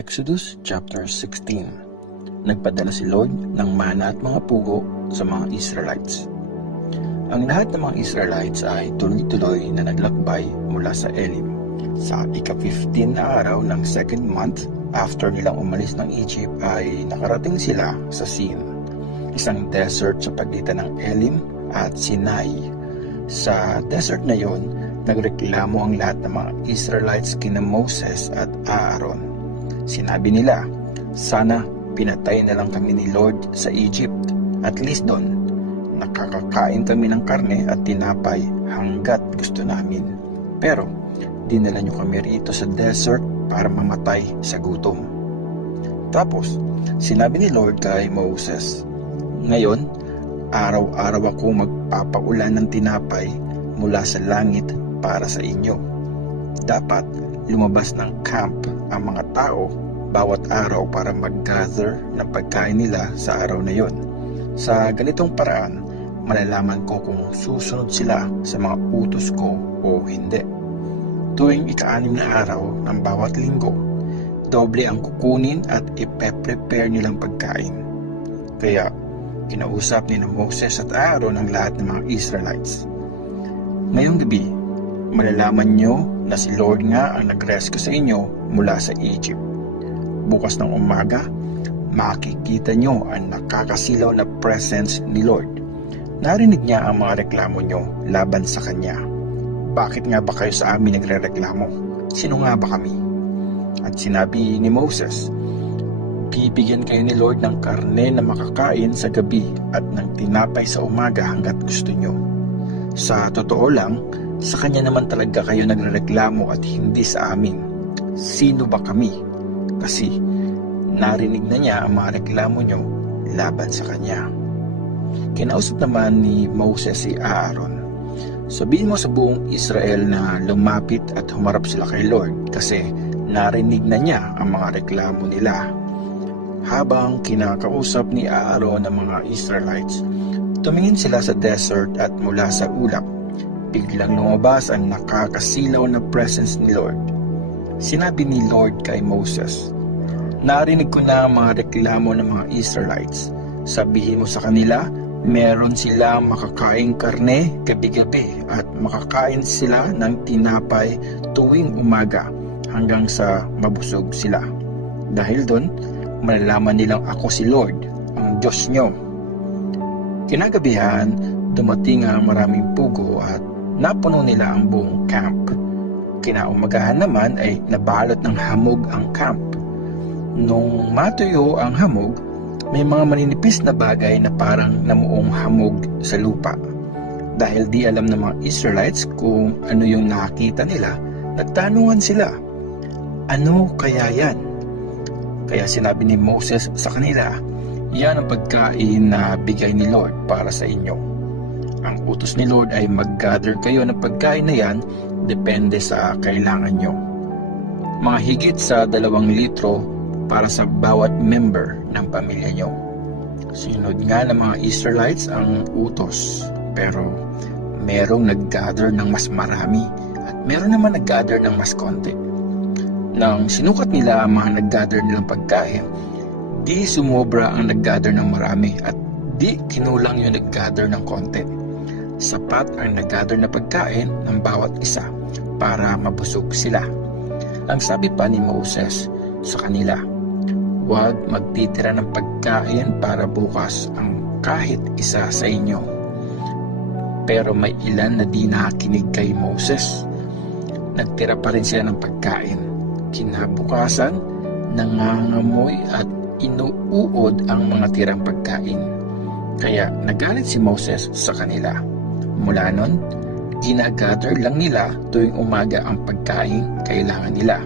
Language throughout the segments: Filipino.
Exodus chapter 16. Nagpadala si Lord ng mana at mga pugo sa mga Israelites. Ang lahat ng mga Israelites ay tuloy-tuloy na naglakbay mula sa Elim. Sa ika-15 na araw ng second month after nilang umalis ng Egypt ay nakarating sila sa Sin, isang desert sa pagitan ng Elim at Sinai. Sa desert na yon, nagreklamo ang lahat ng mga Israelites kina Moses at Aaron. Sinabi nila, sana pinatay na lang kami ni Lord sa Egypt. At least doon, nakakakain kami ng karne at tinapay hanggat gusto namin. Pero, dinala nyo kami rito sa desert para mamatay sa gutom. Tapos, sinabi ni Lord kay Moses, ngayon, araw-araw ako magpapaulan ng tinapay mula sa langit para sa inyo. Dapat lumabas ng camp ang mga tao bawat araw para mag-gather ng pagkain nila sa araw na yon. Sa ganitong paraan, malalaman ko kung susunod sila sa mga utos ko o hindi. Tuwing ika-6 na araw ng bawat linggo, doble ang kukunin at ipe-prepare nilang pagkain. Kaya, kinausap ni Moses at Aaron ang lahat ng mga Israelites. Ngayong gabi, malalaman nyo na si Lord nga ang nag-rescue sa inyo mula sa Egypt. Bukas ng umaga, makikita nyo ang nakakasilaw na presence ni Lord. Narinig niya ang mga reklamo nyo laban sa Kanya. Bakit nga ba kayo sa amin nagre-reklamo? Sino nga ba kami? At sinabi ni Moses, bibigyan kayo ni Lord ng karne na makakain sa gabi at ng tinapay sa umaga hanggat gusto nyo. Sa totoo lang, sa Kanya naman talaga kayo nagrereklamo at hindi sa amin. Sino ba kami? Kasi narinig na niya ang mga reklamo nyo laban sa Kanya. Kinausap naman ni Moses si Aaron, sabihin mo sa buong Israel na lumapit at humarap sila kay Lord kasi narinig na niya ang mga reklamo nila. Habang kinakausap ni Aaron ang mga Israelites, tumingin sila sa desert at mula sa ulap, biglang lumabas ang nakakasilaw na presence ni Lord. Sinabi ni Lord kay Moses, narinig ko na ang mga reklamo ng mga Israelites. Sabihin mo sa kanila, meron silang makakaing karne gabi-gabi at makakain sila ng tinapay tuwing umaga hanggang sa mabusog sila. Dahil doon, malalaman nilang ako si Lord, ang Diyos nyo. Kinagabihan, dumating ang maraming pugo at napuno nila ang buong camp. Kinaumagahan naman ay nabalot ng hamog ang camp. Nung matuyo ang hamog, may mga maninipis na bagay na parang namuong hamog sa lupa. Dahil di alam ng mga Israelites kung ano yung nakakita nila, nagtanungan sila, ano kaya yan? Kaya sinabi ni Moses sa kanila, yan ang pagkain na bigay ni Lord para sa inyo. Ang utos ni Lord ay mag-gather kayo ng pagkain na yan, depende sa kailangan nyo. Mga higit sa 2 litro para sa bawat member ng pamilya nyo. Sinunod nga ng mga Israelites ang utos, pero merong nag-gather ng mas marami at meron naman nag-gather ng mas konti. Nang sinukat nila ang mga nag-gather nilang pagkain, di sumobra ang nag-gather ng marami at di kinulang yung nag-gather ng konti. Sapat ang nag-gather na pagkain ng bawat isa para mabusog sila. Ang sabi pa ni Moses sa kanila, huwag magtitira ng pagkain para bukas ang kahit isa sa inyo. Pero may ilan na di nakinig kay Moses. Nagtira pa rin sila ng pagkain. Kinabukasan, nangangamoy at inuuod ang mga tirang pagkain. Kaya nagalit si Moses sa kanila. Mula nun, ginagather lang nila tuwing umaga ang pagkain kailangan nila.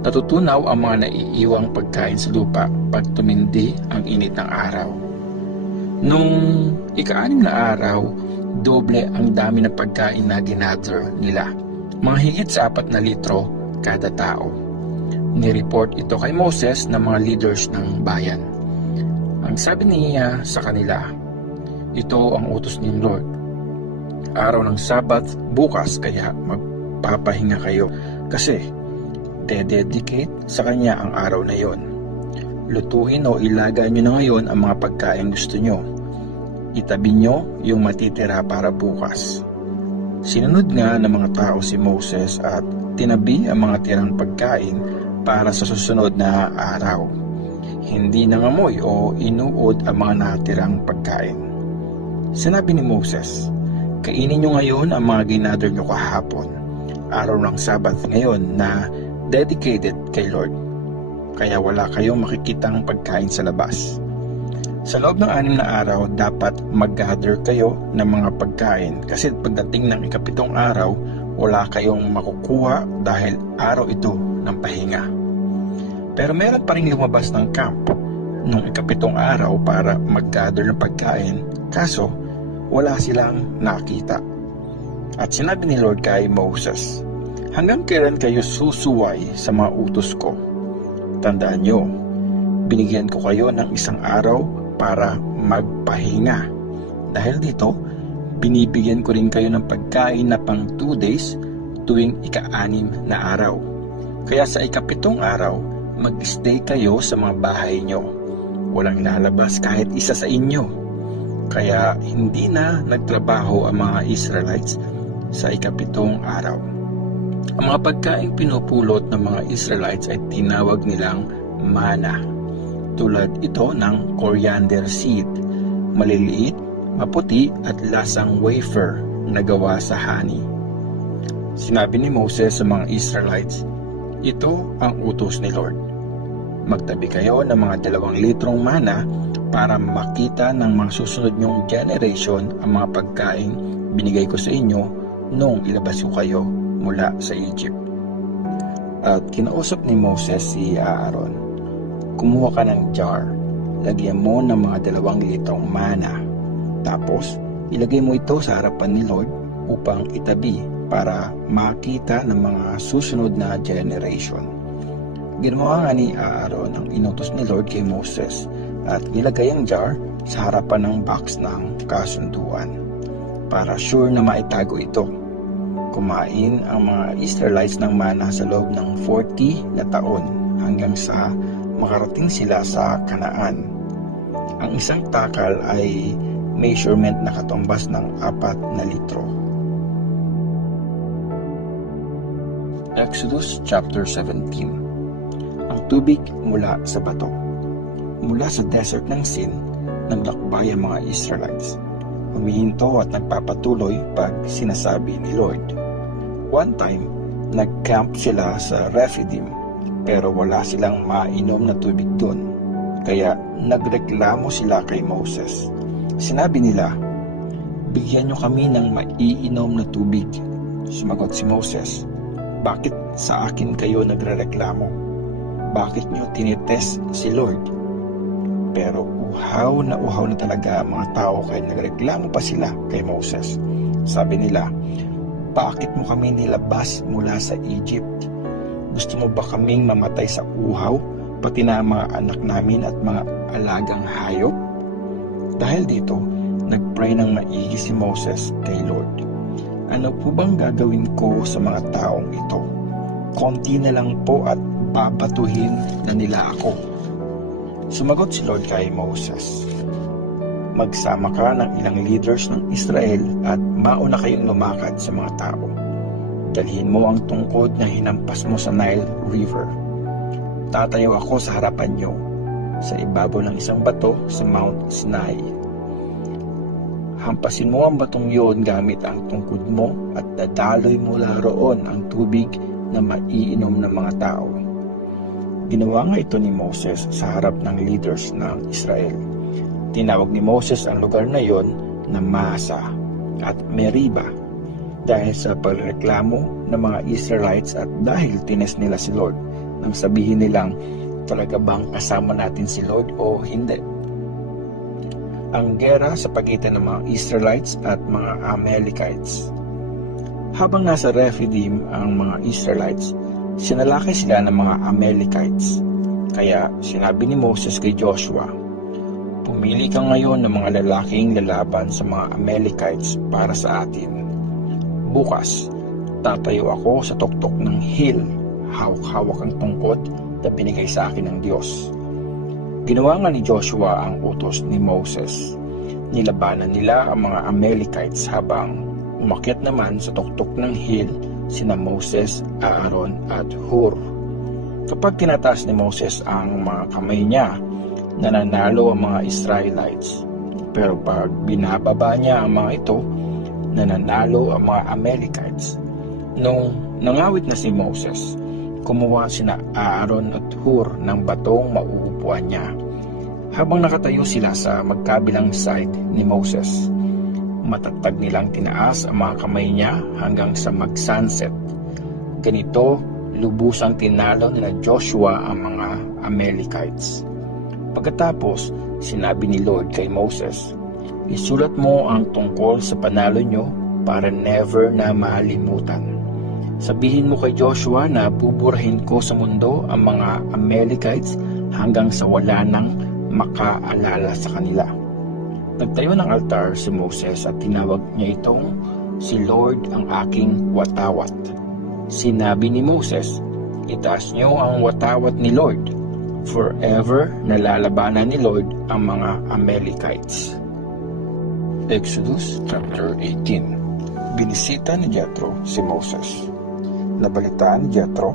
Natutunaw ang mga naiiwang pagkain sa lupa pag tumindi ang init ng araw. Nung ika-6 na araw, doble ang dami ng pagkain na ginather nila. Mga higit sa 4 na litro kada tao. Nireport ito kay Moses ng mga leaders ng bayan. Ang sabi niya sa kanila, ito ang utos ni Lord. Araw ng Sabat bukas kaya magpapahinga kayo kasi ide-dedicate sa kanya ang araw na yon. Lutuin o ilaga nyo na ngayon ang mga pagkain gusto nyo. Itabi nyo yung matitira para bukas. Sinunod nga ng mga tao si Moses at tinabi ang mga tirang pagkain para sa susunod na araw. Hindi nangamoy o inuod ang mga natirang pagkain. Sinabi ni Moses, kainin nyo ngayon ang mga ginather nyo kahapon. Araw ng Sabbath ngayon na dedicated kay Lord. Kaya wala kayong makikitang pagkain sa labas. Sa loob ng 6 na araw, dapat mag-gather kayo ng mga pagkain kasi pagdating ng ika-7 araw, wala kayong makukuha dahil araw ito ng pahinga. Pero meron pa rin lumabas ng camp nung ika-7 araw para mag-gather ng pagkain, kaso wala silang nakita. At sinabi ni Lord kay Moses, hanggang kailan kayo susuway sa mga utos ko? Tandaan nyo, binigyan ko kayo ng 1 araw para magpahinga. Dahil dito, binibigyan ko rin kayo ng pagkain na pang 2 days tuwing ika-6 na araw. Kaya sa ika-7 araw, mag-stay kayo sa mga bahay nyo. Walang lalabas kahit isa sa inyo. Kaya hindi na nagtrabaho ang mga Israelites sa ika-7 araw. Ang mga pagkain pinupulot ng mga Israelites ay tinawag nilang mana. Tulad ito ng coriander seed, maliliit, maputi at lasang wafer na gawa sa honey. Sinabi ni Moses sa mga Israelites, ito ang utos ni Lord. Magtabi kayo ng mga 2 litrong mana para makita ng mga susunod nyong generation ang mga pagkain binigay ko sa inyo nung ilabas ko kayo mula sa Egypt. At kinausap ni Moses si Aaron, kumuha ka ng jar, lagyan mo ng mga 2 litrong mana, tapos ilagay mo ito sa harapan ni Lord upang itabi para makita ng mga susunod na generation. Ginawa nga ni Aaron ang inutos ni Lord kay Moses at ilagay ang jar sa harapan ng box ng kasunduan para sure na maitago ito. Kumain ang mga Israelites ng mana sa loob ng 40 na taon hanggang sa makarating sila sa Kanaan. Ang isang takal ay measurement na katumbas ng 4 na litro. Exodus chapter 17. Ang tubig mula sa bato. Mula sa desert ng Sin, naglakbay ang mga Israelites. Humihinto at nagpapatuloy pag sinasabi ni Lord. One time, nag-camp sila sa Rephidim pero wala silang mainom na tubig doon. Kaya nagreklamo sila kay Moses. Sinabi nila, bigyan nyo kami ng maiinom na tubig. Sumagot si Moses, bakit sa akin kayo nagrereklamo? Bakit nyo tinitest si Lord? Pero uhaw na talaga ang mga tao kaya nagreklamo pa sila kay Moses. Sabi nila, bakit mo kami nilabas mula sa Egypt? Gusto mo ba kaming mamatay sa uhaw, pati na mga anak namin at mga alagang hayop? Dahil dito, nagpray ng maigi si Moses kay Lord. Ano po bang gagawin ko sa mga taong ito? Konti na lang po at babatuhin na nila ako. Sumagot si Lord kay Moses, magsama ka ng ilang leaders ng Israel at mauna kayong lumakad sa mga tao. Dalhin mo ang tungkod na hinampas mo sa Nile River. Tatayo ako sa harapan nyo, sa ibabaw ng isang bato sa Mount Sinai. Hampasin mo ang batong yon gamit ang tungkod mo at dadaloy mula roon ang tubig na maiinom ng mga tao. Ginawa nga ito ni Moses sa harap ng leaders ng Israel. Tinawag ni Moses ang lugar na yon na Masa at Meriba dahil sa pagreklamo ng mga Israelites at dahil tines nila si Lord nang sabihin nilang, talaga bang kasama natin si Lord o hindi? Ang gera sa pagitan ng mga Israelites at mga Amalekites. Habang nasa Rephidim ang mga Israelites, sinalakay sila ng mga Amalekites. Kaya sinabi ni Moses kay Joshua, pumili ka ngayon ng mga lalaking lalaban sa mga Amalekites para sa atin. Bukas, tatayo ako sa tuktok ng hill hawak-hawak ang tungkod na binigay sa akin ng Diyos. Ginawa nga ni Joshua ang utos ni Moses. Nilabanan nila ang mga Amalekites habang umakyat naman sa tuktok ng hill sina Moses, Aaron at Hur. Kapag tinataas ni Moses ang mga kamay niya, nananalo ang mga Israelites. Pero pag binababa niya ang mga ito, nananalo ang mga Amalekites. Nung nangawit na si Moses, kumuha sina Aaron at Hur ng batong mauupuan niya. Habang nakatayo sila sa magkabilang side ni Moses, matatag nilang tinaas ang mga kamay niya hanggang sa mag-sunset. Ganito, lubusang tinalo nila Joshua ang mga Amalekites. Pagkatapos, sinabi ni Lord kay Moses, "Isulat mo ang tungkol sa panalo nyo para never na mahalimutan. Sabihin mo kay Joshua na buburahin ko sa mundo ang mga Amalekites hanggang sa wala nang makaalala sa kanila." Nagtayo ng altar si Moses at tinawag niya itong "Si Lord ang aking watawat." Sinabi ni Moses, "Itaas niyo ang watawat ni Lord." Forever nalalabanan ni Lord ang mga Amalekites. Exodus chapter 18. Binisita ni Jethro si Moses. Nabalitaan ni Jethro,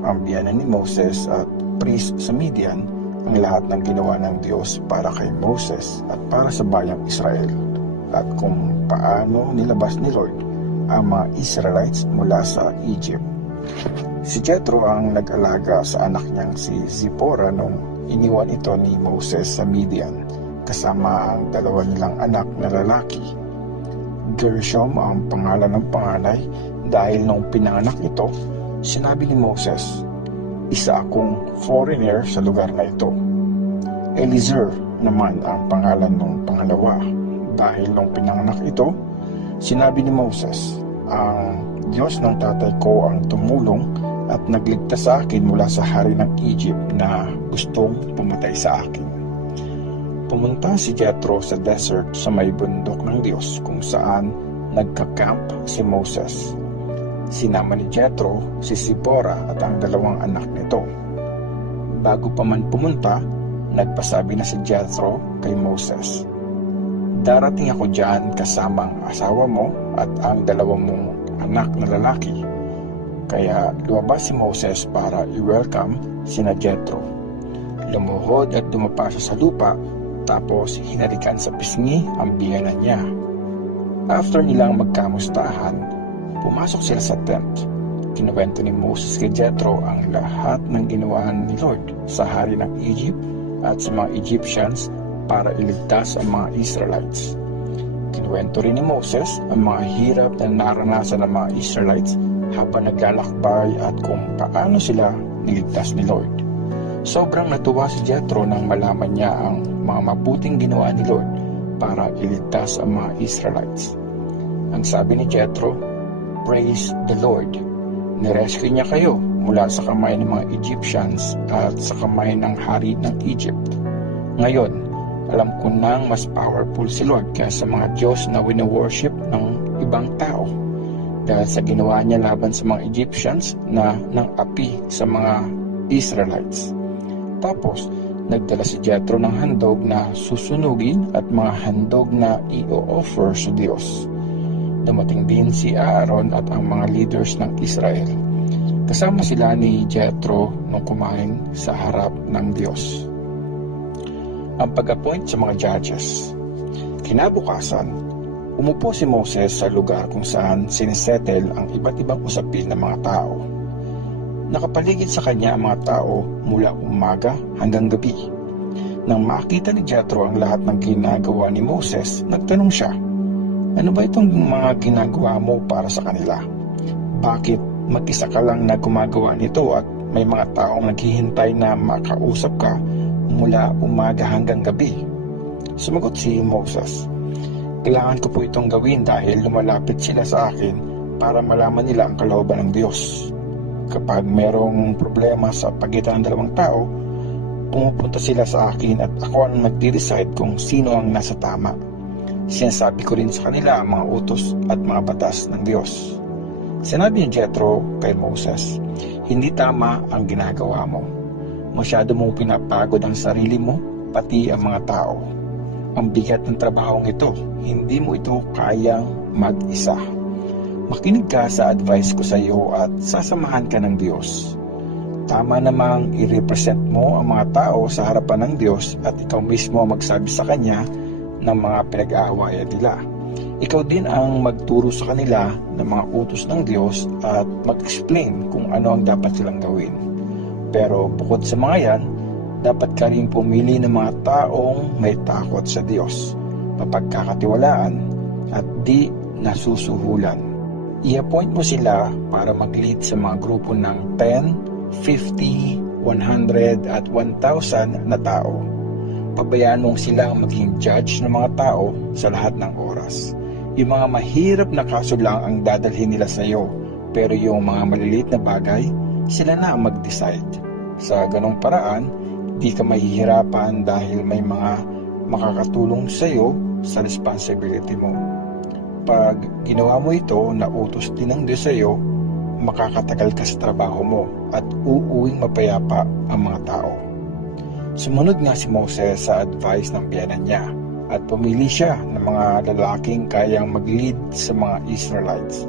ang biyanan ni Moses at priest sa Midian, ang lahat ng ginawa ng Diyos para kay Moses at para sa bayang Israel, at kung paano nilabas ni Lord ang mga Israelites mula sa Egypt. Si Jethro ang nag-alaga sa anak niyang si Zipporah nung iniwan ito ni Moses sa Midian kasama ang dalawa nilang anak na lalaki. Gershom ang pangalan ng panganay dahil nung pinanganak ito, sinabi ni Moses, "Isa akong foreigner sa lugar na ito." Eliezer naman ang pangalan ng pangalawa dahil nung pinanganak ito, sinabi ni Moses, "Ang Diyos ng tatay ko ang tumulong at nagligtas sa akin mula sa hari ng Egypt na gustong pumatay sa akin." Pumunta si Jethro sa desert sa may bundok ng Diyos kung saan nagka-camp si Moses. Sinama ni Jethro si Zipporah at ang dalawang anak nito. Bago pa man pumunta, nagpasabi na si Jethro kay Moses, "Darating ako diyan kasama ang asawa mo at ang dalawang mong anak na lalaki." Kaya lumabas si Moses para i-welcome sina Jethro. Lumuhod at dumapa siya sa lupa, tapos hinalikan sa pisngi ang biyanan niya. After nilang magkamustahan, pumasok sila sa tent. Kinuwento ni Moses kay Jethro ang lahat ng ginawa ni Lord sa hari ng Egypt at sa mga Egyptians para iligtas ang mga Israelites. Kinuwento rin ni Moses ang mga hirap na naranasan ng mga Israelites habang naglalakbay at kung paano sila niligtas ni Lord. Sobrang natuwa si Jethro nang malaman niya ang mga mabuting ginawa ni Lord para iligtas ang mga Israelites. Ang sabi ni Jethro, "Praise the Lord. Nirescue niya kayo mula sa kamay ng mga Egyptians at sa kamay ng hari ng Egypt. Ngayon, alam ko nang mas powerful si Lord kaysa sa mga Diyos na wino-worship ng ibang tao dahil sa ginawa niya laban sa mga Egyptians na nang api sa mga Israelites." Tapos, nagdala si Jethro ng handog na susunugin at mga handog na i-offer sa Diyos. Dumating din si Aaron at ang mga leaders ng Israel. Kasama sila ni Jethro nung kumain sa harap ng Diyos. Ang pag-appoint sa mga judges. Kinabukasan, umupo si Moses sa lugar kung saan sinisettle ang iba't ibang usapin ng mga tao. Nakapaligid sa kanya ang mga tao mula umaga hanggang gabi. Nang makita ni Jethro ang lahat ng ginagawa ni Moses, nagtanong siya, "Ano ba itong mga ginagawa mo para sa kanila? Bakit mag-isa ka lang na gumagawa nito at may mga taong naghihintay na makausap ka mula umaga hanggang gabi?" Sumagot si Moses, "Kailangan ko po itong gawin dahil lumalapit sila sa akin para malaman nila ang kalooban ng Diyos. Kapag merong problema sa pagitan ng dalawang tao, pumupunta sila sa akin at ako ang nagde-decide kung sino ang nasa tama. Sinasabi ko rin sa kanila ang mga utos at mga batas ng Diyos." Sinabi ni Jethro kay Moses, Hindi tama ang ginagawa mo. Masyado mong pinapagod ang sarili mo, pati ang mga tao. Ang bigat ng trabahong ito, hindi mo ito kayang mag-isa. Makinig ka sa advice ko sa iyo at sasamahan ka ng Diyos. Tama namang i-represent mo ang mga tao sa harapan ng Diyos at ikaw mismo magsabi sa Kanya ng mga pinag-aawayan nila. Ikaw din ang magturo sa kanila ng mga utos ng Diyos at mag-explain kung ano ang dapat silang gawin. Pero bukod sa mga yan, dapat ka rin pumili ng mga taong may takot sa Diyos, mapagkakatiwalaan at di nasusuhulan. I-appoint mo sila para mag-lead sa mga grupo ng 10, 50, 100 at 1,000 na tao. Pabayaan mong silang maging judge ng mga tao sa lahat ng oras. Yung mga mahirap na kaso lang ang dadalhin nila sa iyo, pero yung mga maliliit na bagay, sila na ang mag-decide. Sa ganong paraan, di ka mahihirapan dahil may mga makakatulong sa iyo sa responsibility mo. Pag ginawa mo ito na utos din ng Diyos sa iyo, makakatagal ka sa trabaho mo at uuwing mapayapa ang mga tao. Sumunod nga si Moses sa advice ng biyenan niya at pumili siya ng mga lalaking kayang mag-lead sa mga Israelites.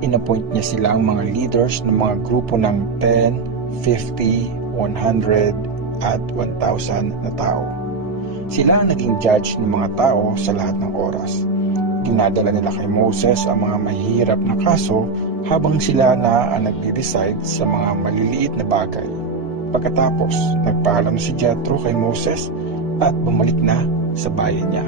Inappoint niya silang mga leaders ng mga grupo ng 10, 50, 100 at 1,000 na tao. Sila ang naging judge ng mga tao sa lahat ng oras. Dinadala nila kay Moses ang mga mahihirap na kaso habang sila na ang nagde-decide sa mga maliliit na bagay. Pagkatapos, nagpaalam si Jethro kay Moses at bumalik na sa bayan niya.